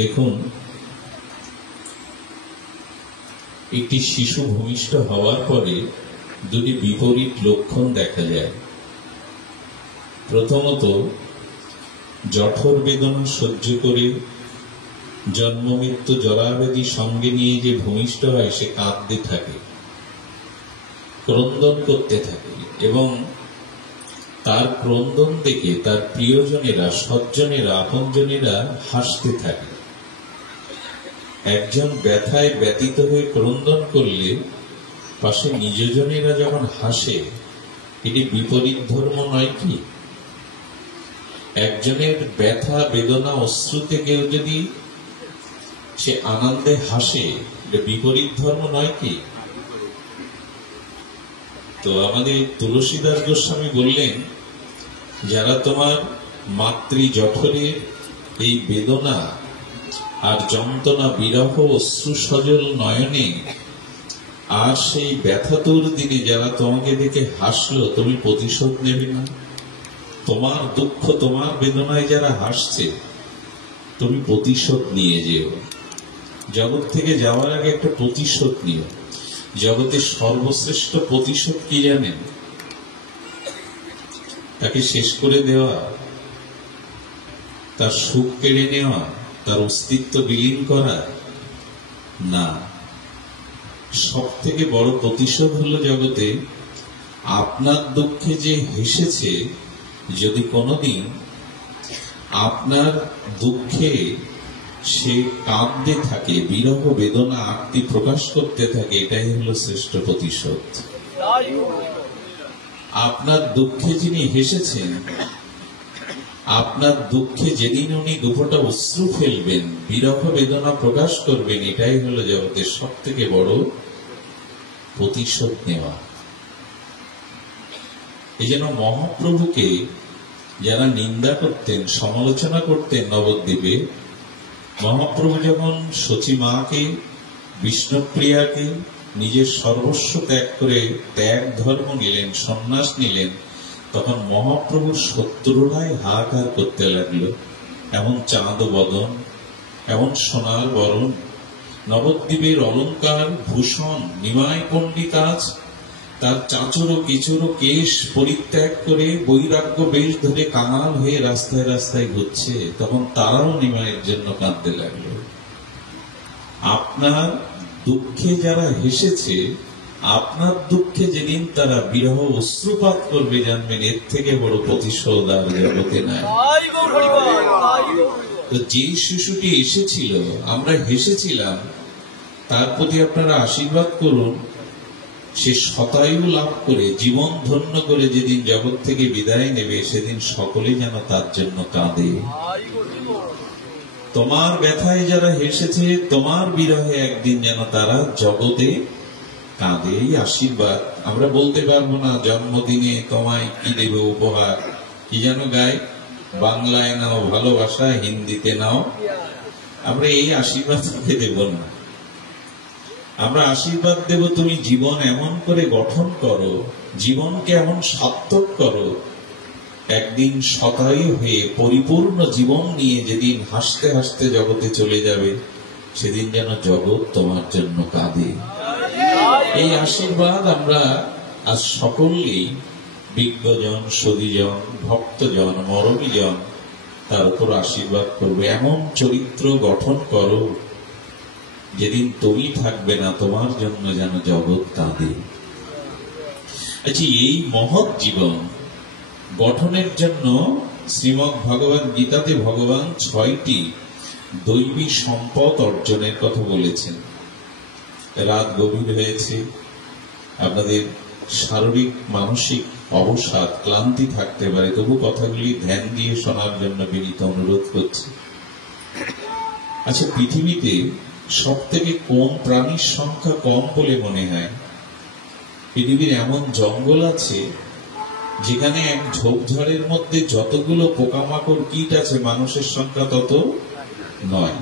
দেখুন, একটি শিশু ভূমিষ্ঠ হওয়ার পরে দুটি বিপরীত লক্ষণ দেখা যায়। প্রথমত, জঠর বেদনা সহ্য করে জন্ম মৃত্যু জরাব্যাধি সঙ্গে নিয়ে যে ভূমিষ্ঠ হয় সে কাঁদতে থাকে, ক্রন্দন করতে থাকে এবং তার ক্রন্দন দেখে তার প্রিয়জনেরা, সজ্জনেরা, আপনজনেরা হাসতে থাকে। একজন ব্যথায় ব্যতীত হয়ে ক্রন্দন করলে পাশে নিজজনেরা যখন হাসে, এটি বিপরীত ধর্ম নয় কি? একজনের ব্যথা বেদনা অশ্রুতে কেউ যদি সে আনন্দে হাসে, এটা বিপরীত ধর্ম নয় কি? তো আমাদের তুলসীদাস গোস্বামী বললেন, যারা তোমার মাতৃ জঠরের এই বেদনা আর যন্ত্রণা, বিরহ, অশ্রু সজল নয়নে আর সেই ব্যথাতুর দিনে যারা তোমাকে দেখে হাসলো, তুমি প্রতিশোধ নেবে না? তোমার দুঃখ, তোমার বেদনায় যারা হাসছে, তুমি প্রতিশোধ নিয়ে যেও। জগৎ থেকে যাওয়ার আগে একটা প্রতিশোধ নিও। জগতের সর্বশ্রেষ্ঠ প্রতিশোধ কি জানেন? তাকে শেষ করে দেওয়া, তার সুখ কেড়ে নেওয়া, তার অস্তিত্ব বিলীন করা না। সব থেকে বড় প্রতিশোধ হলো জগতে আপনার দুঃখে যে হেসেছে, যদি কোনোদিন আপনার দুঃখে সে কাঁদতে থাকে, বিরহ বেদনা আরতি প্রকাশ করতে থাকে, এটাই হলো শ্রেষ্ঠ প্রতিশোধ। আপনার দুঃখে যিনি হেসেছেন, আপনার দুঃখে যেদিন উনি দুফোঁটা অশ্রু ফেলবেন, বিরহ বেদনা প্রকাশ করবেন, এটাই হলো জগতের সব থেকে বড় প্রতিশোধ নেওয়া। এই জন্য মহাপ্রভুকে যারা নিন্দা করতেন, সমালোচনা করতেন নবদ্বীপে, মহাপ্রভু যখন সচী মাকে, বিষ্ণুপ্রিয়াকে নিজের সর্বস্ব ত্যাগ করে ত্যাগ ধর্ম নিলেন, সন্ন্যাস নিলেন, তখন মহাপ্রভুর শত্রুরাই হাহাকার করতে লাগলো। এমন চাঁদ বদন, এমন সোনার বরণ, নবদ্বীপের অলঙ্কার ভূষণ, নিমায় পণ্ডিতাজ তার চাচুরো কেচুরো কেশ পরিত্যাগ করে বৈরাগ্য বেশ ধরে কাঙাল হয়ে রাস্তায় রাস্তায় ঘুরছে, তখন তারাও নিমায়ের জন্য কাঁদতে লাগলো। আপনার দুঃখে যারা হেসেছে, আপনার দুঃখে যেদিন তারা বিরহ অশ্রুপাত করবে, জানবেন এর থেকে বড় প্রতিশোধ আর জগতে নাই। তো যে শিশুটি এসেছিল, আমরা হেসেছিলাম, তার প্রতি আপনারা আশীর্বাদ করুন, সে শতায়ু লাভ করে জীবন ধন্য করে যেদিন জগৎ থেকে বিদায় নেবে, সেদিন সকলে যেন তার জন্য কাঁদে। তোমার ব্যথায় যারা হেসেছে, তোমার বিরহে একদিন যেন তারা জগতে কাঁদে। এই আশীর্বাদ আমরা বলতে পারবো না জন্মদিনে তোমায় কি দেবে উপহার, কি যেন গায়, বাংলায় নাও ভালোবাসা, হিন্দিতে নাও। আমরা এই আশীর্বাদ দেব না। আমরা আশীর্বাদ দেব, তুমি জীবন এমন করে গঠন করো, জীবনকে এমন সার্থক করো, একদিন শতায়ু হয়ে পরিপূর্ণ জীবন নিয়ে যেদিন হাসতে হাসতে জগতে চলে যাবে, সেদিন যেন জগৎ তোমার জন্য কাঁদে। এই আশীর্বাদ আমরা আজ সকলেই, বিজ্ঞজন, সদীজন, ভক্তজন, মরমীজন, তার উপর আশীর্বাদ করবে। এমন চরিত্র গঠন করো, যেদিন তুমি থাকবে না, তোমার জন্য যেন জগৎ কাঁদে। আচ্ছা, এই মহৎ জীবন গঠনের জন্য শ্রীমদ্ ভগবদ গীতাতে ভগবান 6টি দৈবী সম্পদ অর্জনের কথা বলেছেন। রাত গভীর হয়েছে, আপনাদের শারীরিক মানসিক অবসাদ, ক্লান্তি থাকতে পারে, তবু কথাগুলি ধ্যান দিয়ে শোনার জন্য বিনীত অনুরোধ করছি। আচ্ছা, পৃথিবীতে সব থেকে কম প্রাণীর সংখ্যা কম বলে মনে হয়। পৃথিবীর এমন জঙ্গল আছে যেখানে এক ঝোপঝাড়ের মধ্যে যতগুলো পোকামাকড় কীট আছে, মানুষের সংখ্যা তত নয়।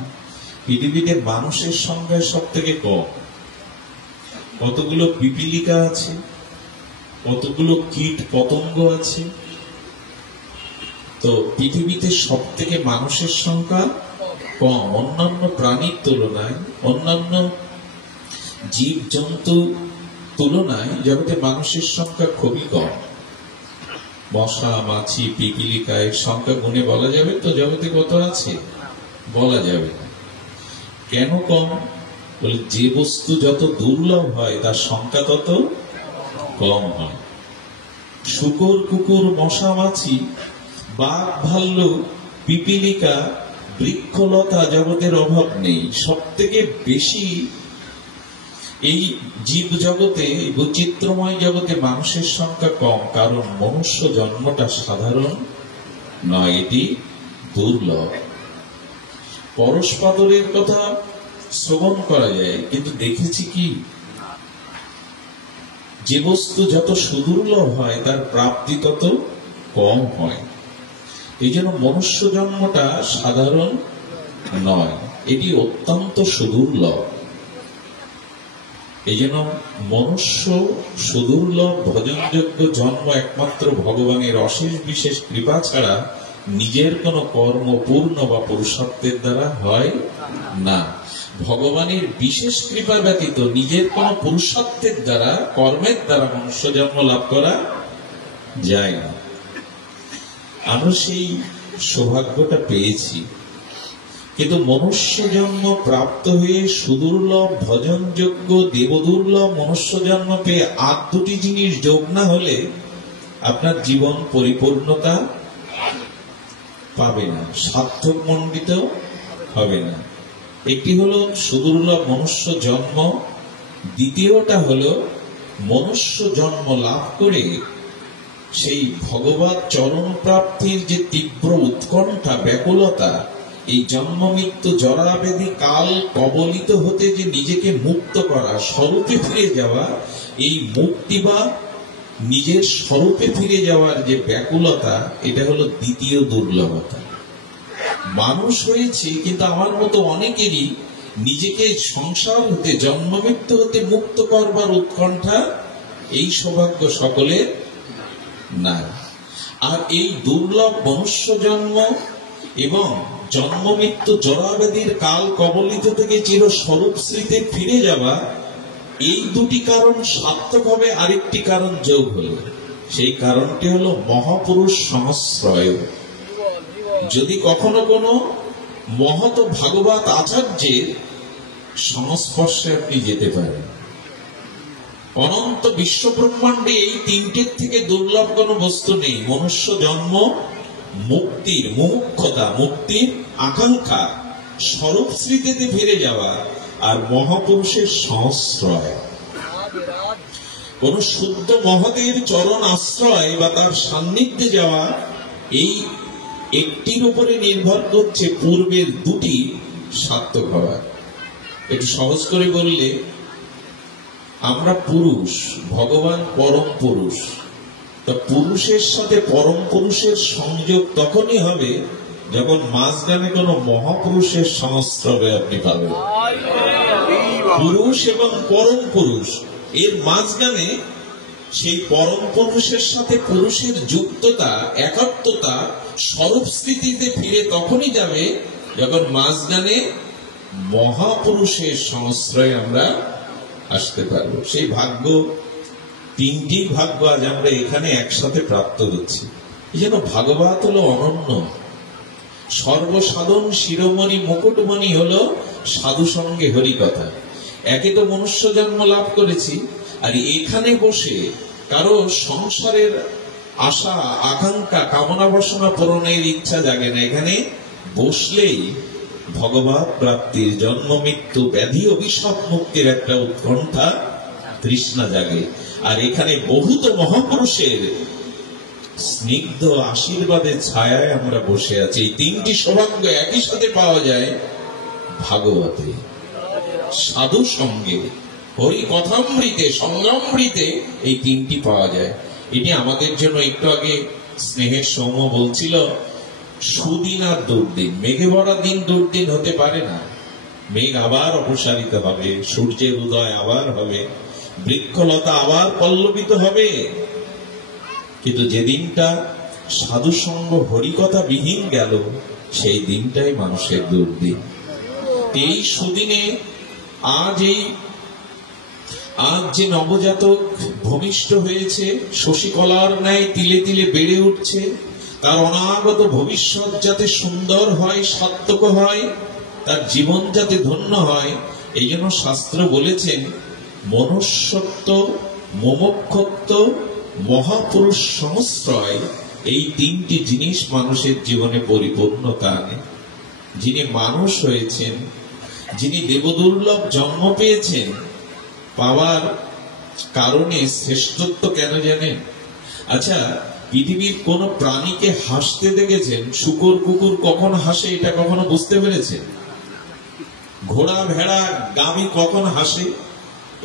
পৃথিবীতে মানুষের সংখ্যা সব থেকে কম। কতগুলো পিপিলিকা আছে, কতগুলো কীট পতঙ্গ আছে। তো পৃথিবীতে সব থেকে মানুষের সংখ্যা কম, অন্যান্য প্রাণীর তুলনায়, অন্যান্য জীব জন্তু তুলনায় জগতে মানুষের সংখ্যা খুবই কম। মশা, মাছি, পিপিলিকা এর সংখ্যা গুণে বলা যাবে তো জগতে কত আছে? বলা যাবে না। কেন কম? বলে যে বস্তু যত দুর্লভ হয় তার সংখ্যা তত কম হয়। শূকর, কুকুর, মশা, মাছি, বাঘ, ভাল্লুক, পিপিলিকা, বৃক্ষলতা জগতের অভাব নেই। সব থেকে বেশি এই জীব জগতে, বৈচিত্র্যময় জগতে মানুষের সংখ্যা কম, কারণ মনুষ্য জন্মটা সাধারণ নয়, এটি দুর্লভ। পরশপাতরের কথা শ্রবণ করা যায়, কিন্তু দেখেছি কি, যে বস্তু যত সুদুর্লভ হয় তার প্রাপ্তি তত কম হয়। এই জন্য মনুষ্য জন্মটা সাধারণ নয়, এটি অত্যন্ত সুদুর্লভ। এই জন্য মনুষ্য সুদুর্লভ ভজনযোগ্য জন্ম একমাত্র ভগবানের অশেষ বিশেষ কৃপা ছাড়া নিজের কোন কর্ম পূর্ণ বা পুরুষার্থের দ্বারা হয় না। ভগবানের বিশেষ কৃপা ব্যতীত নিজের কোন পুরুষার্থের দ্বারা, কর্মের দ্বারা মনুষ্য জন্ম লাভ করা যায় না। আমরা সেই সৌভাগ্যটা পেয়েছি, কিন্তু মনুষ্য জন্ম প্রাপ্ত হয়ে সুদুর্লভ ভজনযোগ্য দেবদুর্লভ মনুষ্য জন্ম পেয়ে আর দুটি জিনিস যোগ না হলে আপনার জীবন পরিপূর্ণতা পাবে না, সার্থক মণ্ডিত হবে না। একটি হলো সুদুর্লভ মনুষ্য জন্ম, দ্বিতীয়টা হলো মনুষ্য জন্ম লাভ করে সেই ভগবৎ চরণ প্রাপ্তির যে তীব্র উৎকণ্ঠা, ব্যাকুলতা, এই জন্ম মৃত্যু জরাবেদি কাল কবলিত হতে যে নিজেকে মুক্ত করা, স্বরূপে ফিরে যাওয়া, এই মুক্তি বা নিজের স্বরূপে ফিরে যাওয়ার যে ব্যাকুলতা, এটা হলো দ্বিতীয় দুর্লভতা। মানুষ হয়েছে, কিন্তু আমার মতো অনেকেরই নিজেকে সংসার হতে, জন্ম মৃত্যু হতে মুক্ত করবার উৎকণ্ঠা, এই সৌভাগ্য সকলের নাই। আর এই দুর্লভ মনুষ্য জন্ম এবং জন্ম মৃত্যু জরাবেদির কাল কবলিত থেকে চির স্বরূপ স্মৃতিতে ফিরে যাওয়া, এই দুটি কারণ সার্থক হবে আরেকটি কারণ যোগ হলো। সেই কারণটি হলো মহাপুরুষ সংশ্রয়। যদি কখনো কোনো মহৎ ভাগবত আচার্যের সংস্পর্শে আপনি যেতে পারেন, অনন্ত বিশ্ব ব্রহ্মাণ্ডে এই তিনটির থেকে দুর্লভ কোনো বস্তু নেই। মনুষ্য জন্ম, মুক্তির মুমুক্ষতা, মুক্তির আকাঙ্ক্ষা, স্বরূপ স্মৃতিতে ফিরে যাওয়া, আর মহাপুরুষের সংশ্রয়। কোন শুদ্ধ মহতের চরণ আশ্রয় বা তার সান্নিধ্যে যাওয়া, এই একটির উপরে নির্ভর করছে পূর্বের দুটি সার্থক হওয়া। একটু সহজ করে বললে, আমরা পুরুষ, ভগবান পরম পুরুষ। তা পুরুষের সাথে পরম পুরুষের সংযোগ তখনই হবে যখন মাঝখানে কোন মহাপুরুষের সংস্রবে আপনি পাবেন। পুরুষ এবং পরম পুরুষ, এর মাঝখানে সেই পরম পুরুষের সাথে পুরুষের যুক্ততা, একাত্মতা, স্বরূপ স্থিতিতে ফিরে তখনই যাবে যখন মাঝখানে মহাপুরুষের সংশ্রয়ে আমরা আসতে পারবো। সেই ভাগ্য, তিনটি ভাগ্য আজ আমরা এখানে একসাথে প্রাপ্ত হচ্ছি। এই জন্য ভাগবত হলো অনন্য। সর্বসাধন শিরোমণি মুকুটমণি হলো সাধু সঙ্গে হরিকথা। একে তো মনুষ্য জন্ম লাভ করেছি, আর এখানে বসে কারো সংসারের আশা, আকাঙ্ক্ষা, কামনা বাসনা পূরণের ইচ্ছা জাগে না। এখানে বসলেই ভগবৎ প্রাপ্তির, জন্ম মৃত্যু ব্যাধি অভিশাপ মুক্তির একটা উৎকণ্ঠা, তৃষ্ণা জাগে। আর এখানে বহুত মহাপুরুষের স্নিগ্ধ আশীর্বাদের ছায়ায় আমরা বসে আছি। এই তিনটি সৌভাগ্য একই সাথে পাওয়া যায় ভাগবতে, সাধু সঙ্গে, হরি কথামৃতে, সংগ্রামৃতে, এই তিনটি পাওয়া যায়। এটি আমাদের জন্য একটু আগে স্নেহের সৌম্য বলছিল, সুদিন আর দুর্দিন, মেঘে ভরা দিন দুর্দিন হতে পারে না। মেঘ আবার অপসারিত হবে, সূর্যের উদয় আবার হবে, বৃক্ষলতা আবার পল্লবিত হবে। কিন্তু যে দিনটা সাধু সঙ্গ হরিকথা বিহীন গেল, সেই দিনটাই মানুষের দুর্দিন। এই সুদিনে আজ যে নবজাতক ভূমিষ্ঠ হয়েছে, শশীকলার ন্যায় তিলে তিলে বেড়ে উঠছে, তার অনাগত ভবিষ্যৎ যাতে সুন্দর হয়, সার্থক হয়, তার জীবন যাতে ধন্য হয়, এই জন্য শাস্ত্র বলেছেন মনুষ্যত্ব, মুমুক্ষুত্ব, মহাপুরুষ সংশ্রয়, এই তিনটি জিনিস মানুষের জীবনে পরিপূর্ণতা আনে। যিনি মানুষ হয়েছেন, যিনি দেবদুর্লভ জন্ম পেয়েছেন, পাওয়ার কারণে শ্রেষ্ঠত্ব কেন জানেন? আচ্ছা, পৃথিবীর কোন প্রাণীকে হাসতে দেখেছেন? শুকর কুকুর কখন হাসে এটা কখনো বুঝতে পেরেছেন? ঘোড়া ভেড়া গাভী কখন হাসে?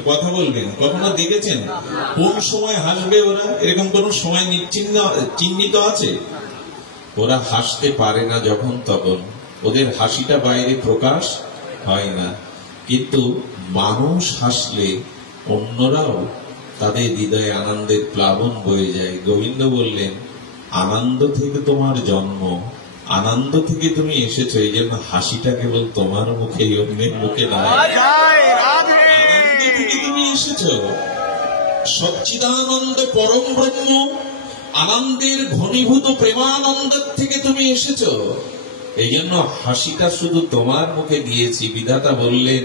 কথা বলবেন, কখনো দেখেছেন? কোন সময় হাসবে ওরা? এরকম কোন সময় চিহ্নিত আছে? ওরা হাসতে পারে না যখন তখন, ওদের হাসিটা বাইরে প্রকাশ হয় না। কিন্তু মানুষ হাসলে অন্যরাও তাদের হৃদয়ে আনন্দের প্লাবন বয়ে যায়। গোবিন্দ বললেন, আনন্দ থেকে তোমার জন্ম, আনন্দ থেকে তুমি এসেছো, এই জন্য হাসিটা কেবল তোমার মুখে, অন্যের মুখে নয়। আনন্দ থেকে তুমি এসেছো, সচ্চিদানন্দ পরম ব্রহ্ম, আনন্দের ঘনীভূত প্রেমানন্দ থেকে তুমি এসেছো, এই জন্য হাসিটা শুধু তোমার মুখে দিয়েছি। বিধাতা বললেন,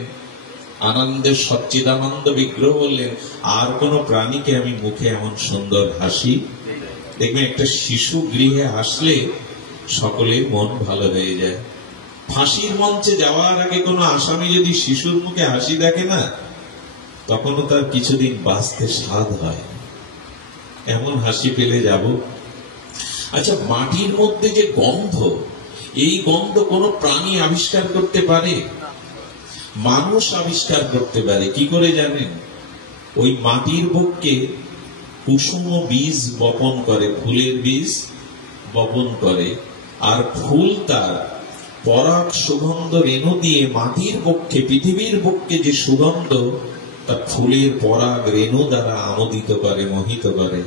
আনন্দের সচ্চিদানন্দ বিগ্রহ বললেন, আর কোন প্রাণীকে আমি মুখে এমন সুন্দর হাসি দেখবে। একটা শিশু গৃহে হাসলে সকলের মন ভালো হয়ে যায়। ফাঁসির মঞ্চে যাওয়ার আগে কোনো আসামি যদি শিশুর মুখে হাসি দেখে না, তখনও তার কিছুদিন বাঁচতে স্বাদ হয়। এমন হাসি পেলে যাব। আচ্ছা, মাটির মধ্যে যে গন্ধ, এই গন্ধ কোন প্রাণী আবিষ্কার করতে পারে? মানুষ আবিষ্কার করতে পারে। কি করে জানেন? ওই মাটির বুকে কুসুম বীজ বপন করে, ফুলের বীজ বপন করে, আর ফুল তার পরাগ সুগন্ধ রেণু দিয়ে মাটির পক্ষে, পৃথিবীর পক্ষে যে সুগন্ধ, তা ফুলের পরাগ রেণু দ্বারা আমোদিত করে, মোহিত করে।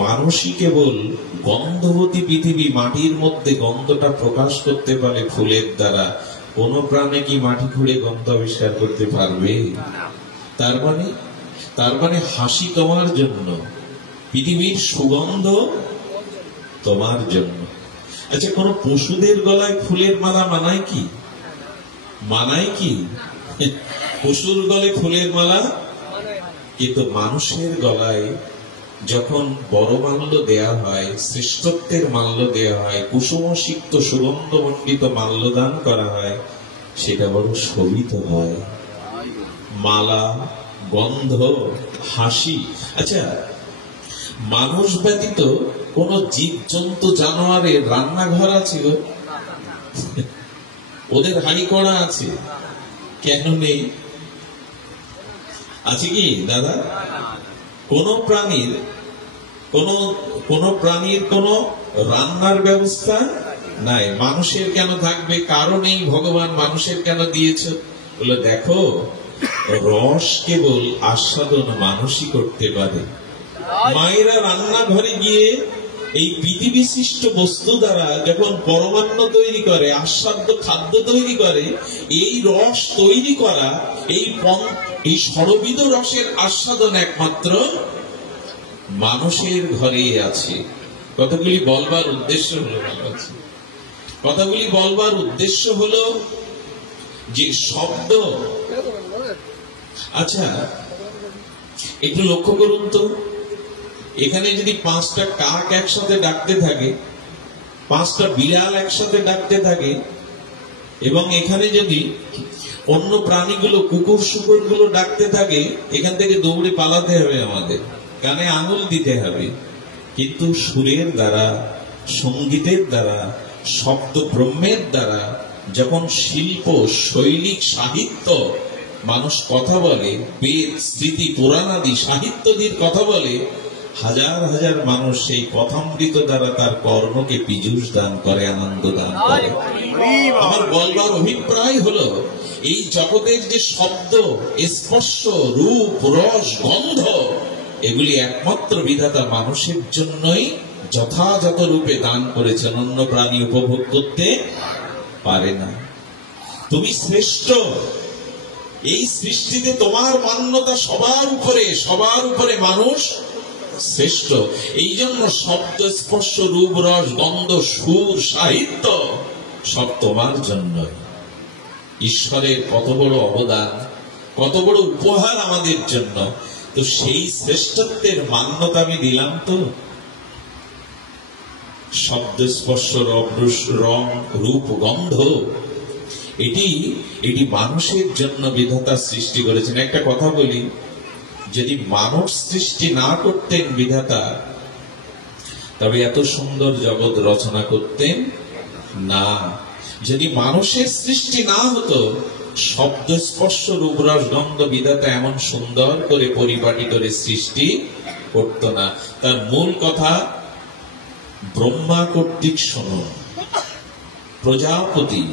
মানুষই কেবল গন্ধবতী পৃথিবী, মাটির মধ্যে গন্ধটা প্রকাশ করতে পারে ফুলের দ্বারা। কোন প্রাণী কি মাটি খুঁড়ে গন্ধ আবিষ্কার করতে পারবে? তার মানে হাসি তোমার জন্য, পৃথিবীর সুগন্ধ তোমার জন্য। আচ্ছা, কোন পশুদের গলায় ফুলের মালা মানায় কি? মানায় কি? পশুর গলায় ফুলের মালা, কিন্তু মানুষের গলায় যখন বড় মাল্য দেয়া হয়, শ্রেষ্ঠত্বের মাল্য দেয়া হয়, কুসুমসিক্ত সুগন্ধ মণ্ডিত মাল্যদান করা হয়, সেটা বড় শোভিত হয়। মালা, গন্ধ, হাসি। আচ্ছা, মানুষ ব্যতীত কোন জীবজন্তু জানোয়ারের রান্নাঘর আছে গো? ওদের হাঁড়ি কড়া আছে, কেন নেই? আছে কি দাদা? কোন প্রাণীর কোন রান্নার ব্যবস্থা নাই। মানুষের কেন থাকবে? কারণ এই ভগবান মানুষের কেন দিয়েছ? বলে দেখো, রস কেবল আস্বাদন মানুষই করতে পারে। মায়েরা রান্নাঘরে গিয়ে এই বিধিবিশিষ্ট বস্তু দ্বারা যখন পরমান্ন তৈরি করে, আস্বাদ্য খাদ্য তৈরি করে, এই রস তৈরি করা, এই সরবিধ রসের আস্বাদন একমাত্র মানুষের ঘরেই আছে। কথাগুলি বলবার উদ্দেশ্য হলো, কথাগুলি বলবার উদ্দেশ্য হলো যে শব্দ। আচ্ছা, একটু লক্ষ্য করুন তো, এখানে যদি 5টা কাক একসাথে ডাকতে থাকে, 5টা বিড়াল একসাথে ডাকতে থাকে, এবং এখানে যদি অন্য প্রাণীগুলো, কুকুর শুকুর গুলো ডাকতে থাকে, এখান থেকে দৌড়ে পালাতে হবে, আমাদের কানে আঙুল দিতে হবে। কিন্তু সুরের দ্বারা, সঙ্গীতের দ্বারা, শব্দ ব্রহ্মের দ্বারা যখন শিল্প, শৈলিক সাহিত্য মানুষ কথা বলে, বেদ, স্মৃতি, পুরাণাদি সাহিত্যদির কথা বলে, হাজার হাজার মানুষ সেই কথামৃত দ্বারা তার কর্মকে পীযূষ দান করে, আনন্দ দান করে। আমার বলবার অভিপ্রায় হলো, এই জগতের যে শব্দ, স্পর্শ, রূপ, রস, গন্ধ, এগুলি একমাত্র বিধাতা মানুষের জন্যই যথাযথ রূপে দান করেছেন। অন্য প্রাণী উপভোগ করতে পারে না। তুমি শ্রেষ্ঠ, এই সৃষ্টিতে তোমার মান্যতা সবার উপরে মানুষ শ্রেষ্ঠ। এই জন্য শব্দ, স্পর্শ, রূপ, রস, গন্ধ, সুর, সাহিত্য সব তোমার জন্য। ঈশ্বরের কত বড় অবদান, কত বড় উপহার আমাদের জন্য। তো সেই শ্রেষ্ঠত্বের মান্যতা আমি দিলাম তো। শব্দ, স্পর্শ, রং, রূপ, গন্ধ, এটি মানুষের জন্য বিধাতা সৃষ্টি করেছেন। একটা কথা বলি, যদি মানুষ সৃষ্টি না করতেন বিধাতা, তবে এত সুন্দর জগৎ রচনা করতেন না। যদি মানুষের সৃষ্টি না হতো, শব্দ, স্পর্শ, রূপ, রস, গন্ধ বিধাতা এমন সুন্দর করে পরিপাটি করে সৃষ্টি করত না। তার মূল কথা, ব্রহ্মা কর্তৃক শুনুন। প্রজাপতি,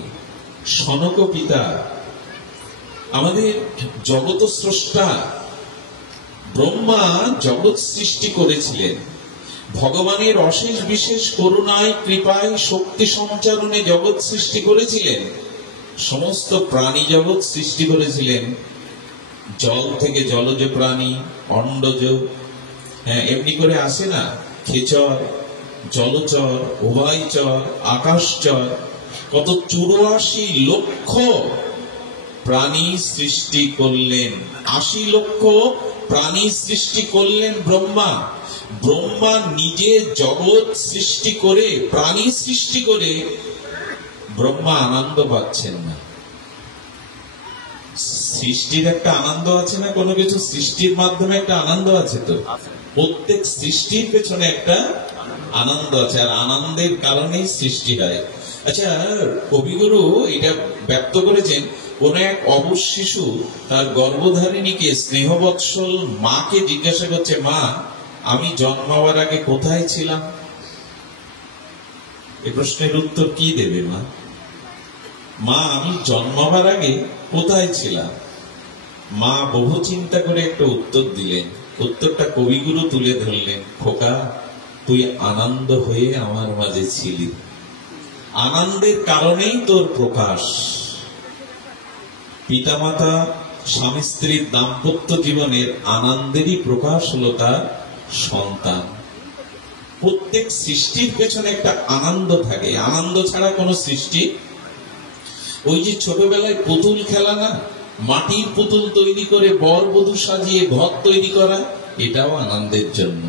সনক পিতা, আমাদের জগৎ স্রষ্টা ব্রহ্মা জগৎ সৃষ্টি করেছিলেন। ভগবানের অশেষ বিশেষ করুণায়, কৃপায়, শক্তি সঞ্চারণে জগৎ সৃষ্টি করেছিলেন। সমস্ত প্রাণী জগৎ সৃষ্টি করেছিলেন। জল থেকে জলজ প্রাণী, অন্ডজ, এমনি করে আসে না, খেচর, জলচর, উভয়চর, আকাশচর, কত 84 লক্ষ প্রাণী সৃষ্টি করলেন। 80 লক্ষ প্রাণী সৃষ্টি করলেন ব্রহ্মা। ব্রহ্মা নিজে জগৎ সৃষ্টি করে, প্রাণী সৃষ্টি করে ব্রহ্মা আনন্দ পাচ্ছেন না। সৃষ্টির একটা আনন্দ আছে না, কোনো কিছু সৃষ্টির মাধ্যমে একটা আনন্দ আছে। তো প্রত্যেক সৃষ্টির পেছনে একটা আনন্দ আছে, আর আনন্দের কারণেই সৃষ্টি হয়। আচ্ছা, কবিগুরু এটা ব্যক্ত করেছেন, কোন এক অবশ শিশু তার গর্ভধারিণীকে, স্নেহবৎসল মাকে জিজ্ঞাসা করছে, মা, আমি জন্মাবার আগে কোথায় ছিলাম? এই প্রশ্নের উত্তর কি দেবে মা? মা, আমি জন্মাবার আগে কোথায় ছিলাম? মা বহু চিন্তা করে একটা উত্তর দিলেন। উত্তরটা কবিগুরু তুলে ধরলেন, খোকা, তুই আনন্দ হয়ে আমার মাঝে ছিলি, আনন্দের কারণেই তোর প্রকাশ। পিতামাতা, স্বামী স্ত্রীর দাম্পত্য জীবনের আনন্দেরই প্রকাশ হলো তার সন্তান। প্রত্যেক সৃষ্টির পেছনে একটা আনন্দ থাকে, আনন্দ ছাড়া কোনো সৃষ্টি। ওই যে ছোটবেলায় পুতুল খেলা না, মাটির পুতুল তৈরি করে বর বধূ সাজিয়ে ঘর তৈরি করা, এটাও আনন্দের জন্য।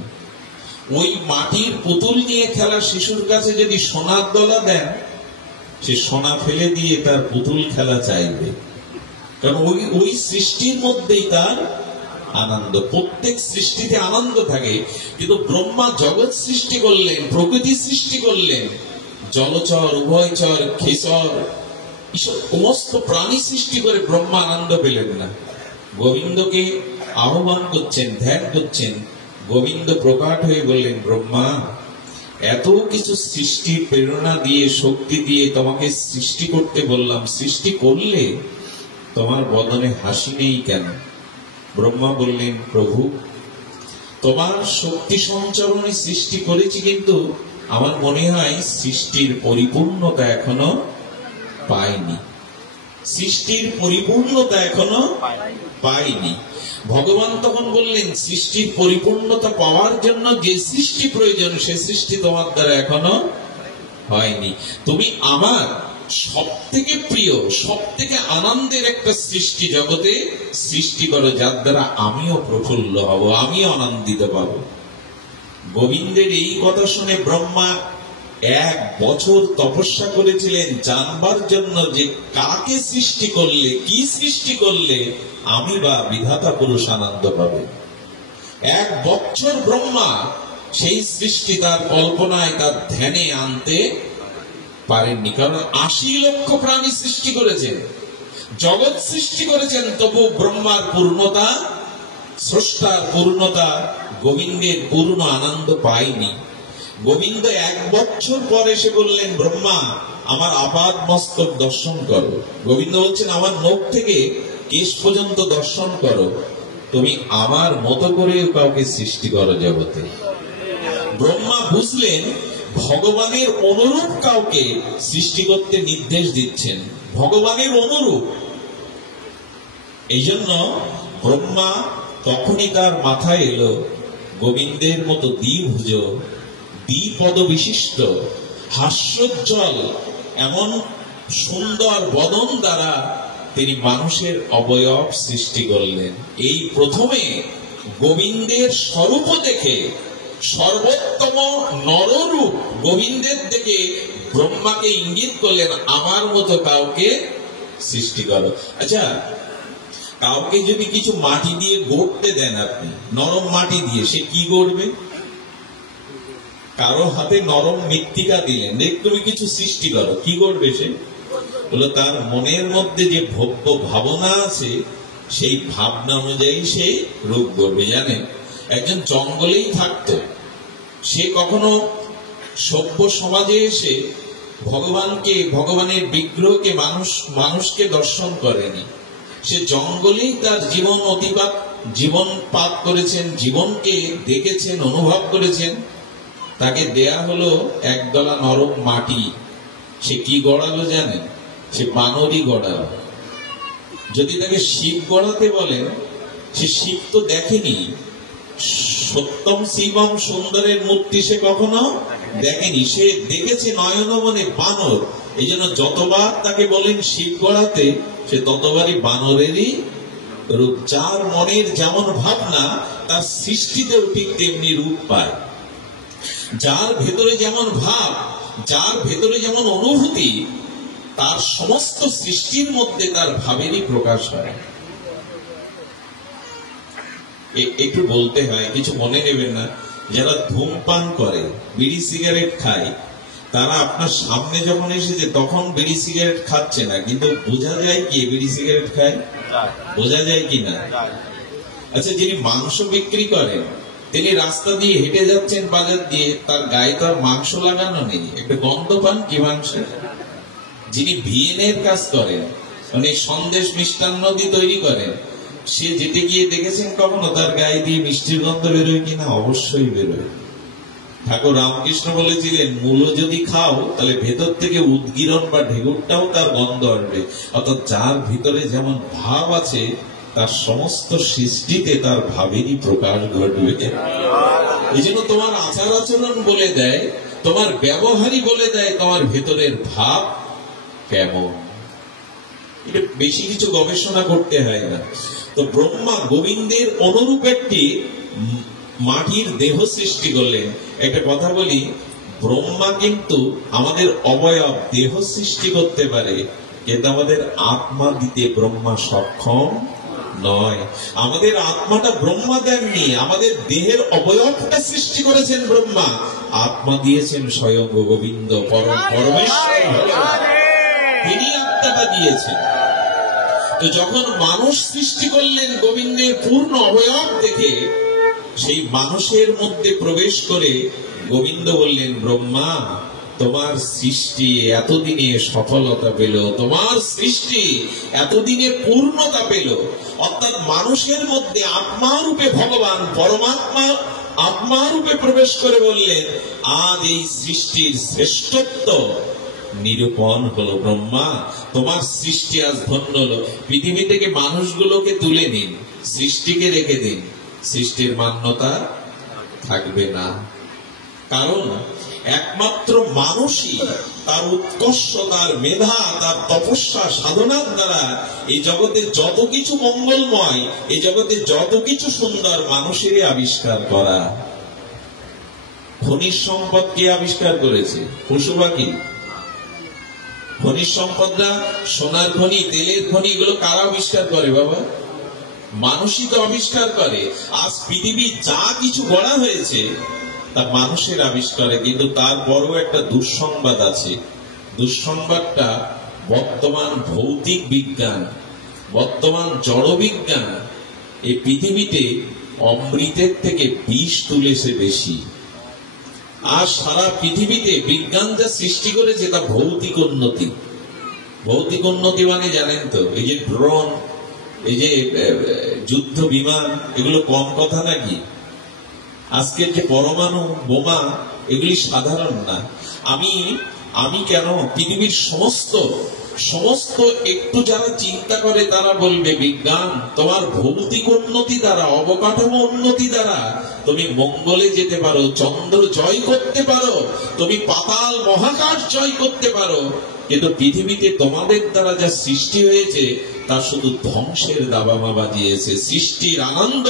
ওই মাটির পুতুল নিয়ে খেলা শিশুর কাছে যদি সোনার দলা দেন, সে সোনা ফেলে দিয়ে তার পুতুল খেলা চাইবে, কারণ ওই সৃষ্টির মধ্যেই তার আনন্দ। প্রত্যেক সৃষ্টিতে আনন্দ থাকে। কিন্তু ব্রহ্মা জগৎ সৃষ্টি করলেন, প্রকৃতি সৃষ্টি করলেন, জলচর, উভয়চর, খেচর, সমস্ত প্রাণী সৃষ্টি করে ব্রহ্মা আনন্দ পেলেন না। গোবিন্দকে আহ্বান করছেন, ধ্যান করছেন। গোবিন্দ প্রকাট হয়ে বললেন, ব্রহ্মা, এত কিছু সৃষ্টির প্রেরণা দিয়ে, শক্তি দিয়ে তোমাকে সৃষ্টি করতে বললাম, সৃষ্টি করলে তোমার বদনে হাসি নেই কেন? ব্রহ্মা বললেন, প্রভু, তোমার শক্তি সঞ্চারণে সৃষ্টি করেছি, কিন্তু আমার মনে হয় সৃষ্টির পরিপূর্ণতা এখনো পাইনি, সৃষ্টির পরিপূর্ণতা এখনো পাইনি। ভগবান তখন বললেন, সৃষ্টির পরিপূর্ণতা পাওয়ার জন্য যে সৃষ্টি প্রয়োজন, সে সৃষ্টি তোমার দ্বারা এখনো হয়নি। তুমি আমার সব থেকে প্রিয়, সব থেকে আনন্দের একটা সৃষ্টি জগতে সৃষ্টি করো, যার দ্বারা আমিও প্রফুল্ল হব, আমিও আনন্দিত পাব। গোবিন্দের এই কথা শুনে ব্রহ্মা 1 বছর তপস্যা করেছিলেন জানবার জন্য যে কাকে সৃষ্টি করলে, কি সৃষ্টি করলে আমি বা বিধাতা পুরুষ আনন্দ পাবে। 1 বছর ব্রহ্মা সেই সৃষ্টি তার কল্পনায়, তার ধ্যানে আনতে পারেননি, কারণ 80 লক্ষ প্রাণী সৃষ্টি করেছেন, জগৎ সৃষ্টি করেছেন, তবু ব্রহ্মার পূর্ণতা, স্রষ্টার পূর্ণতা, গোবিন্দের পূর্ণ আনন্দ পায়নি। গোবিন্দ 1 বছর পর এসে বললেন, ব্রহ্মা, আমার আপাদ মস্তক দর্শন করো। গোবিন্দ বলছেন, আমার নখ থেকে কেশ পর্যন্ত দর্শন করো, তুমি আমার মতো করে কাউকে সৃষ্টি করো জগতে। ব্রহ্মা বুঝলেন ভগবানের অনুরূপ কাউকে সৃষ্টি করতে নির্দেশ দিচ্ছেন। ভগবানের অনুরূপ। এই জন্য ব্রহ্মা তখনই তার মাথায় এলো গোবিন্দের মতো দ্বিভুজ, দ্বিপদ বিশিষ্ট, হাস্যোজ্জ্বল এমন সুন্দর বদন দ্বারা তিনি মানুষের অবয়ব সৃষ্টি করলেন। এই প্রথমে গোবিন্দের স্বরূপ দেখে, সর্বোত্তম নররূপ গোবিন্দের দেখে ব্রহ্মাকে ইঙ্গিত করলেন, আমার মতো কাউকে সৃষ্টি করো। আচ্ছা, কাউকে যদি কিছু মাটি দিয়ে গড়তে দেন আপনি, নরম মাটি দিয়ে, সে কি গড়বে? কারো হাতে নরম মৃত্তিকা দিলেন, দেখ তুমি কিছু সৃষ্টি করো, কি করবে সে? বলে তার মনের মধ্যে যে ভব্য ভাবনা আছে, সেই ভাবনা অনুযায়ী সে রূপ গড়বে। জানেন, একজন জঙ্গলেই থাকতো, সে কখনো সভ্য সমাজে এসে ভগবানকে, ভগবানের বিগ্রহকে, মানুষকে দর্শন করেনি। সে জঙ্গলেই তার জীবন অতিপাত, জীবন পাত করেছেন, জীবনকে দেখেছেন, অনুভব করেছেন। তাকে দেয়া হলো একদলা নরম মাটি, সে কি গড়ালো জানেন? সে বানরই গড়ালো। যদি তাকে শিব গড়াতে বলেন, সে শিব তো দেখেনি, সত্যম শিবম সুন্দরের মূর্তি সে কখনো দেখেনি, সে দেখেছে নয়নমনে বানর। এই জন্য যতবার তাকে বলেন শিব গড়াতে, সে ততবারই বানরেরই রূপ। যার মনের যেমন ভাবনা, তার সৃষ্টিতেও ঠিক তেমনি রূপ পায়। যার ভেতরে যেমন ভাব, যার ভেতরে যেমন অনুভূতি, তার সমস্ত সৃষ্টির মধ্যে তার ভাবেরই প্রকাশ হয়। একটু বলতে হয়, কিছু মনে নেবেন না। যারা ধূমপান করে, বিড়ি সিগারেট খায়, তারা আপনার সামনে যখন এসেছে তখন বিড়ি সিগারেট খাচ্ছে না, কিন্তু বোঝা যায় কি বিড়ি সিগারেট খায়? বোঝা যায় কি না? আচ্ছা, যিনি মাংস বিক্রি করেন, তিনি রাস্তা দিয়ে হেঁটে যাচ্ছেন বাজার দিয়ে, তার গায়ে তো আর মাংস লাগানো নেই, একটা গন্ধ পান কি মাংসের? যিনি ভিএনের কাজ করেন, মানে সন্দেশ মিষ্টান্ন দিয়ে তৈরি করেন, সে যেতে গিয়ে দেখেছেন কখনো তার গায়ে দিয়ে মিষ্টির গন্ধ বেরোয় কিনা? অবশ্যই বেরোয়। ঠাকুর রামকৃষ্ণ বলেছিলেন, মূলো যদি খাও তাহলে ভেতর থেকে উদগিরণ বা ঢেকুরটাও তার গন্ধ আসবে। অর্থাৎ যার ভিতরে যেমন ভাব আছে, তার সমস্ত সৃষ্টিতে তার ভাবেরই প্রকাশ ঘটবে। এই জন্য তোমার আচার আচরণ বলে দেয়, তোমার ব্যবহারই বলে দেয় তোমার ভেতরের ভাব কেমন। এটা বেশি কিছু গবেষণা করতে হয় না। তো ব্রহ্মা গোবিন্দের অনুরূপ একটি মাটির দেহ সৃষ্টি করলেন। একটা কথা বলি, ব্রহ্মা কিন্তু আমাদের অবয়ব দেহ সৃষ্টি করতে পারে, কিন্তু আমাদের আত্মা দিতে ব্রহ্মা সক্ষম নয়। আমাদের আত্মাটা ব্রহ্মা দেননি, আমাদের দেহের অবয়বটা সৃষ্টি করেছেন ব্রহ্মা, আত্মা দিয়েছেন স্বয়ং গোবিন্দ পরমেশ্বর, তিনি আত্মাটা দিয়েছেন। তো যখন মানুষ সৃষ্টি করলেন গোবিন্দের পূর্ণ অবয়ব দেখে, সেই মানুষের মধ্যে প্রবেশ করে গোবিন্দ বললেন, ব্রহ্মা তোমার সৃষ্টি এতদিনে সফলতা পেল, তোমার সৃষ্টি এতদিনে পূর্ণতা পেল। অর্থাৎ মানুষের মধ্যে আত্মারূপে ভগবান পরমাত্মা আত্মারূপে প্রবেশ করে বললেন, আজ এই সৃষ্টির শ্রেষ্ঠত্ব নিরূপণ হলো। ব্রহ্মা তোমার সৃষ্টি আজ ধন্য হলো। পৃথিবী থেকে মানুষগুলোকে তুলে নিন, সৃষ্টিকে রেখে দিন, সৃষ্টির মান্যতা থাকবে না। কারণ একমাত্র মানুষই তার উৎকর্ষ, তার মেধা, তার তপস্যা সাধনার দ্বারা এই জগতে যত কিছু মঙ্গলময়, এই জগতে যত কিছু সুন্দর, মানুষেরই আবিষ্কার করা। খনিজ সম্পদ কে আবিষ্কার করেছে? পশু পাখি? খনিজ সম্পদটা, সোনার খনি, তেলের খনি, এগুলো কারা আবিষ্কার করে বাবা? মানুষই তো আবিষ্কার করে। আজ পৃথিবী যা কিছু গড়া হয়েছে তা মানুষের আবিষ্কারে। কিন্তু তারপরও একটা দুঃসংবাদ আছে। দুঃসংবাদটা, বর্তমান ভৌতিক বিজ্ঞান, বর্তমান জড় বিজ্ঞান এই পৃথিবীতে অমৃতের থেকে বিষ তুলেছে বেশি। আর সারা পৃথিবীতে বিজ্ঞান যা সৃষ্টি করেছে তা ভৌতিক উন্নতি। ভৌতিক উন্নতি মানে জানেন তো, এই যে ড্রোন, এই যে যুদ্ধ বিমান, এগুলো কম কথা নাকি? আজকের যে পরমাণু বোমা, এগুলি সাধারণ না। আমি কেন পৃথিবীর সমস্ত সমস্ত একটু যারা চিন্তা করে তারা বলবে বিজ্ঞান তোমার ভৌতিক উন্নতি দ্বারা, অবকাঠামো উন্নতি দ্বারা তুমি মঙ্গলে যেতে পারো, চন্দ্র জয় করতে পারো, তুমি পাতাল মহাকাশ জয় করতে পারো, কিন্তু পৃথিবীতে তোমাদের দ্বারা যা সৃষ্টি হয়েছে তা শুধু ধ্বংসের দাবামা বাজিয়েছে। সৃষ্টির আনন্দ,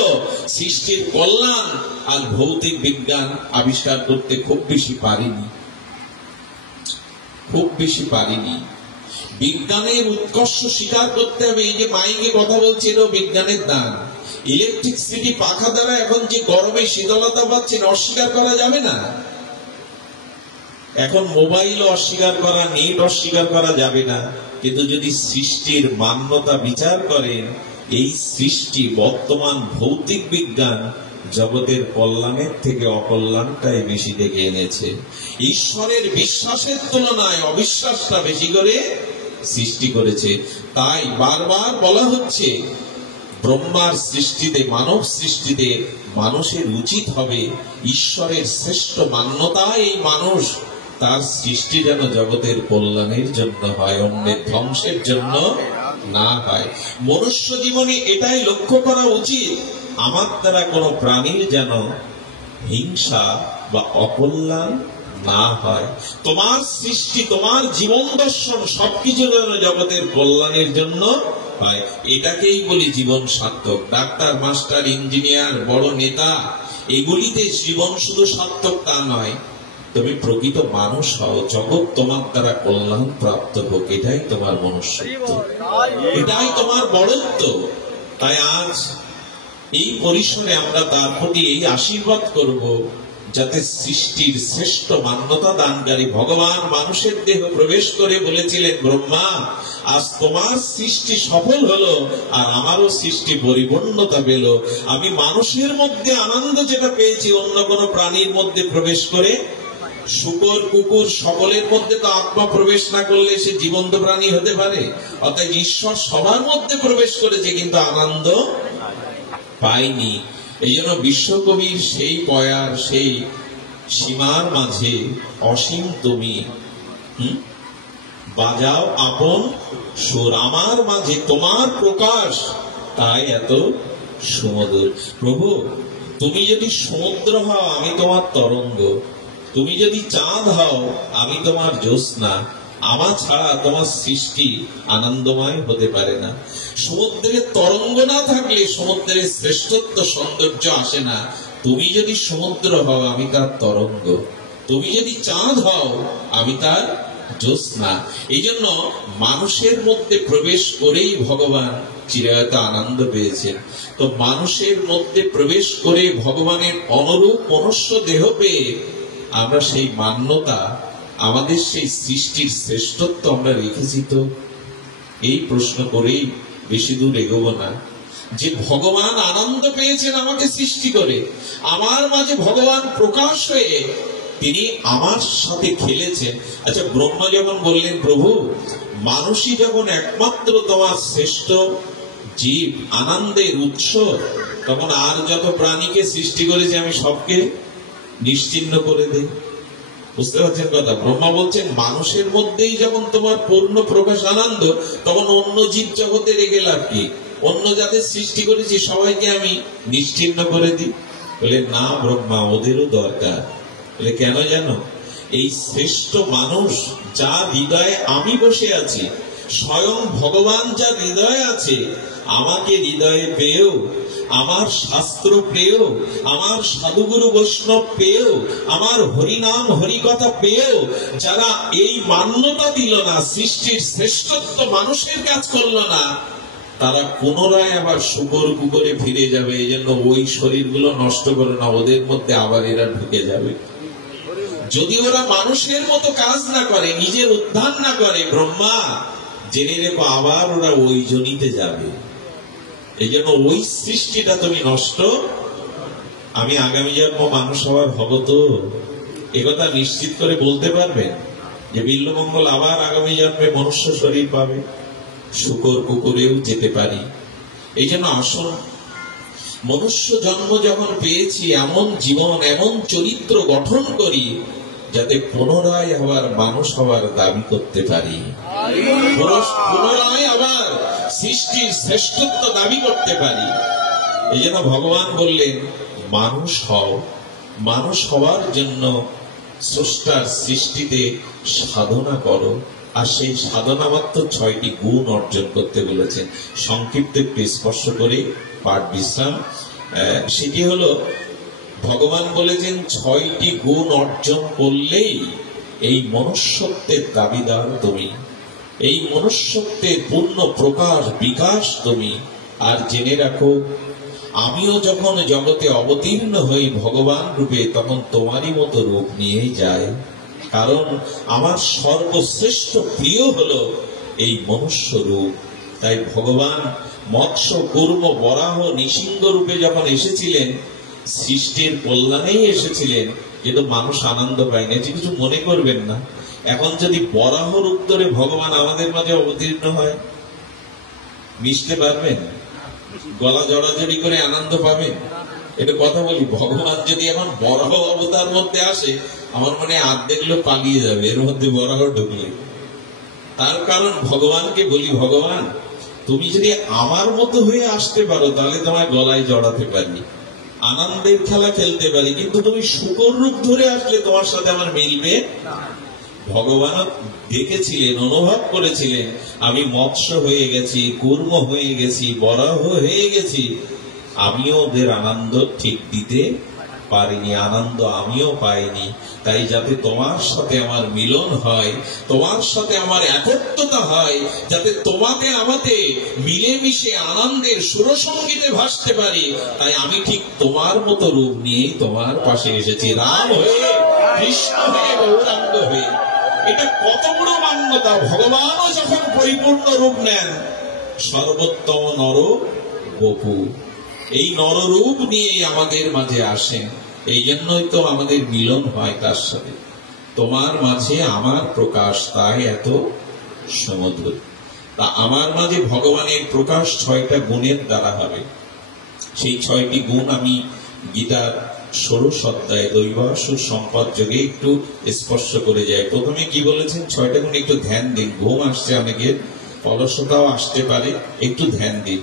সৃষ্টির কল্যাণ আর ভৌতিক বিজ্ঞান আবিষ্কার করতে খুব বেশি পারিনি। বিজ্ঞানের উৎকর্ষ স্বীকার করতে হবে। এই যে মাইকে কথা বলছে এটাও বিজ্ঞানের দান। ইলেকট্রিসিটি পাখা দ্বারা এখন যে গরমে শীতলতা পাচ্ছেন অস্বীকার করা যাবে না। এখন মোবাইল অস্বীকার করা, নেট অস্বীকার করা যাবে না। কিন্তু যদি সৃষ্টির মান্যতা বিচার করেন, এই সৃষ্টি বর্তমান ভৌতিক বিজ্ঞান জগতের কল্যাণের থেকে অকল্যাণটাই বেশি ডেকে এনেছে। ঈশ্বরের বিশ্বাসের তুলনায় অবিশ্বাসটা বেশি করে সৃষ্টি করেছে। তাই বারবার বলা হচ্ছে ব্রহ্মার সৃষ্টিতে, মানব সৃষ্টিতে মানুষের উচিত হবে ঈশ্বরের শ্রেষ্ঠ মান্যতা এই মানুষ, তার সৃষ্টি যেন জগতের কল্যাণের জন্য হয়, অন্যের ধ্বংসের জন্য না হয়। মনুষ্য জীবনে এটাই লক্ষ্য করা উচিত, আমার দ্বারা কোনো প্রাণীর যেন হিংসা বা অকল্যাণ না হয়। তোমার সৃষ্টি, তোমার জীবন দর্শন সবকিছু যেন জগতের কল্যাণের জন্য হয়, এটাকেই বলি জীবন সার্থক। ডাক্তার, মাস্টার, ইঞ্জিনিয়ার, বড় নেতা, এগুলিতে জীবন শুধু সার্থক তা নয়, তুমি প্রকৃত মানুষ হও, জগৎ তোমার দ্বারা কল্যাণ প্রাপ্ত হোক, এটাই তোমার মনুষ্যত্ব, এটাই তোমার বড়ত্ব। তাই আজ এই পরিসরে আমরা তার প্রতি এই আশীর্বাদ করব, যাতে সৃষ্টির শ্রেষ্ঠ মান্যতা দানকারী ভগবান মানুষের দেহ প্রবেশ করে বলেছিলেন, ব্রহ্মা আজ তোমার সৃষ্টি সফল হলো আর আমারও সৃষ্টি পরিপূর্ণতা পেল। আমি মানুষের মধ্যে আনন্দ যেটা পেয়েছি অন্য কোনো প্রাণীর মধ্যে প্রবেশ করে, শুকর, কুকুর সকলের মধ্যে তো আত্মা প্রবেশ না করলে সে জীবন্ত প্রাণী হতে পারে। অর্থাৎ ঈশ্বর সবার মধ্যে প্রবেশ করেছে কিন্তু আনন্দ পাইনি। এই জন্য বিশ্বকবির সেই পয়ার, সেই সীমার মাঝে অসীম তুমি বাজাও আপন সুর, আমার মাঝে তোমার প্রকাশ তাই এত সুমধুর। প্রভু তুমি যদি সমুদ্র হও আমি তোমার তরঙ্গ, তুমি যদি চাঁদ হও আমি তোমার জ্যোৎস্না, আমার ছাড়া তোমার সৃষ্টি আনন্দময় হতে পারে না। সমুদ্রের তরঙ্গ না থাকলে সমুদ্রের শ্রেষ্ঠত্ব, সৌন্দর্য আসে না। তুমি যদি সমুদ্র হও আমি তার তরঙ্গ, তুমি যদি চাঁদ হও আমি তার জ্যোৎস্না। এই জন্য মানুষের মধ্যে প্রবেশ করেই ভগবান চিরায়ত আনন্দ পেয়েছেন। তো মানুষের মধ্যে প্রবেশ করে ভগবানের অনুরূপ মনুষ্য দেহ পেয়ে আমরা সেই মান্যতা, আমাদের সেই সৃষ্টির শ্রেষ্ঠত্ব আমরা রেখেছি তো? এই প্রশ্ন করেই বেশি দূর এগোবো না। যে ভগবান আনন্দ পেয়েছেন আমাকে সৃষ্টি করে, আমার মাঝে ভগবান প্রকাশ হয়ে তিনি আমার সাথে খেলেছেন। আচ্ছা, ব্রহ্মা যখন বললেন প্রভু মানুষই যখন একমাত্র তোমার শ্রেষ্ঠ জীব, আনন্দের উৎস, তখন আর যত প্রাণীকে সৃষ্টি করেছে আমি সবকে নিশ্চিহ্ন করে দেই। বুঝতে পারছেন কথা? ব্রহ্মা বলছেন মানুষের মধ্যেই যখন তোমার পূর্ণ প্রকাশ আনন্দ, তখন অন্য জীব জগতে রেখে লাভ কি? অন্য যাদের সৃষ্টি করেছি সবাইকে আমি নিশ্চিহ্ন করে দিই? বলে না ব্রহ্মা, ওদেরও দরকার। বলে কেন জানো? এই শ্রেষ্ঠ মানুষ যার হৃদয়ে আমি বসে আছি, স্বয়ং ভগবান যার হৃদয়ে আছে, আমাকে হৃদয়ে পেয়েও, আমার শাস্ত্র পেয়েও, আমার সাধুগুরু বৈষ্ণব পেয়েও, আমার হরিনাম হরিকথা পেয়েও যারা এই মান্যতা দিল না, সৃষ্টির শ্রেষ্ঠত্ব মানুষের কাজ করলো না, তারা পুনরায় আবার শুকর কুকুরে ফিরে যাবে। এই জন্য ওই শরীরগুলো নষ্ট করে না, ওদের মধ্যে আবার এরা ঢুকে যাবে। যদি ওরা মানুষের মতো কাজ না করে, নিজের উদ্ধার না করে, ব্রহ্মা জেনে রেখো আবার ওরা ওই জনিতে যাবে। এই জন্য ওই সৃষ্টিটা তুমি নষ্ট, আমি আগামী জন্ম মানুষ হওয়ার হব তো? একথা নিশ্চিত করে বলতে পারবেন যে বিল্লমঙ্গল আবার আগামী জন্মে মনুষ্য শরীর পাবে? শুকর কুকুরেও যেতে পারি। এই জন্য আসুন, মনুষ্য জন্ম যখন পেয়েছি, এমন জীবন, এমন চরিত্র গঠন করি যাতে পুনরায় আবার মানুষ হওয়ার দাবি করতে পারি। পুনরায় আবার সৃষ্টির শ্রেষ্ঠত্ব দাবি করতে পারি। এই জন্য ভগবান বললেন মানুষ হও, মানুষ হওয়ার জন্য স্রষ্টার সৃষ্টিতে সাধনা করো, আর সেই সাধনা মাত্র 6টি গুণ অর্জন করতে বলেছেন। সংক্ষিপ্ত একটু স্পর্শ করে পাঠ বিশ্রাম। সেটি হলো, ভগবান বলেছেন 6টি গুণ অর্জন করলেই এই মনুষ্যত্বের দাবিদার তুমি, এই মনুষ্যত্বের পূর্ণ প্রকাশ বিকাশ তুমি। আর জেনে রাখো, আমিও যখন জগতে অবতীর্ণ হই ভগবান রূপে, তখন তোমারই মতো রূপ নিয়েই যায়। কারণ আমার সর্বশ্রেষ্ঠ প্রিয় হলো এই মনুষ্য রূপ। তাই ভগবান মৎস্য কুর্ম বরাহ নৃসিংহ রূপে যখন এসেছিলেন, সৃষ্টির কল্যাণেই এসেছিলেন, কিন্তু মানুষ আনন্দ পায়নি। এটি কিছু মনে করবেন না। এখন যদি বরাহ রূপ ধরে ভগবান আমাদের মাঝে অবতীর্ণ হয়, মিশতে পারবেন? গলা জড়াজড়ি করে আনন্দ পাবেন? এটা কথা বলি, ভগবান যদি এখন বরাহ অবতার মধ্যে আসে, আমার মনে অর্ধেক লোক পালিয়ে যাবে এর মধ্যে বরাহ ঢুকলে। তার কারণ ভগবানকে বলি, ভগবান তুমি যদি আমার মতো হয়ে আসতে পারো, তাহলে তোমার গলায় জড়াতে পারি, আনন্দের খেলা খেলতে পারি, কিন্তু তুমি শূকর রূপ ধরে আসলে তোমার সাথে আমার মিলবে। ভগবান দেখেছিলেন, অনুভব করেছিলেন, আমি মৎস্য হয়ে গেছি, কুর্ম হয়ে গেছি, বরাহ হয়ে গেছি, আমিও ওদের আনন্দ ঠিক দিতে পারিনি, আনন্দ আমিও পাইনি। তাই যাতে তোমার সাথে আমার মিলন হয়, তোমার সাথে আমার একত্রতা হয়, যাতে তোমাকে আমাকে মিলেমিশে আনন্দের সুরসঙ্গীতে ভাসতে পারি, তাই আমি ঠিক তোমার মতো রূপ নিয়েই তোমার পাশে এসেছি, রাম হয়ে, কৃষ্ণ হয়ে, গৌরাঙ্গ হয়ে। এটা কত বড় মান্যতা! ভগবানও যখন পরিপূর্ণ রূপ নেন, সর্বোত্তম নর বপু, এই নররূপ নিয়েই আমাদের মাঝে আসেন। এই জন্যই তো আমাদের মিলন হয় তার সাথে। তোমার মাঝে আমার প্রকাশ, তাই এত সমুদ্র। তা আমার মাঝে ভগবানের প্রকাশ 6টা গুণের দ্বারা হবে। সেই 6টি গুণ আমি গীতার 16 অধ্যায় দৈবাসুর সম্পদ যোগে একটু স্পর্শ করে যাই। প্রথমে কি বলেছেন? 6টা গুণ একটু ধ্যান দিন। ঘুম আসছে অনেকের, অলসতাও আসতে পারে, একটু ধ্যান দিন।